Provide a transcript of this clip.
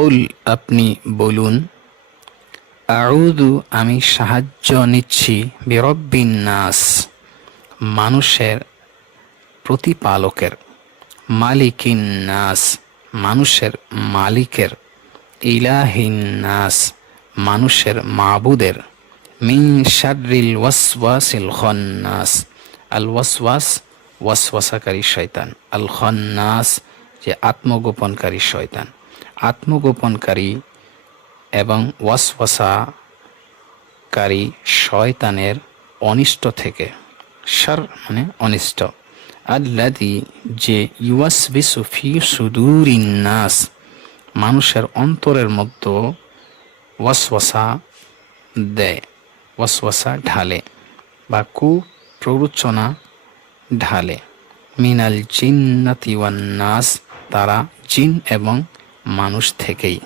কুল আপনি বলুন, আউযু আমি সাহায্য নিচ্ছি, বিরব্বিন নাস মানুষের প্রতিপালকের, মালিকিন নাস মানুষের মালিকের, ইলাহিন নাস মানুষের মাবুদের, মিন শাররিল ওয়াসওয়াসিল খান্নাস আল ওয়াসওয়াস ওয়াসওয়াসাকারী শয়তান, আল খান্নাস যে আত্মগোপনকারী শয়তান, আত্মগোপনকারী এবং ওয়াসওয়াসাকারী শয়তানের অনিষ্ট থেকে। শার মানে অনিষ্ট। আল্লাযী যে ইউওয়াসবিসু ফি সুদুরিন নাস মানুষের অন্তরের মধ্যে ওয়াসওয়াসা দেয়, ওয়াসওয়াসা ঢালে বা কুপ্ররোচনা ঢালে। মিনাল জিন্নাতি ওয়ান নাস তারা জিন এবং মানুষ থেকেই।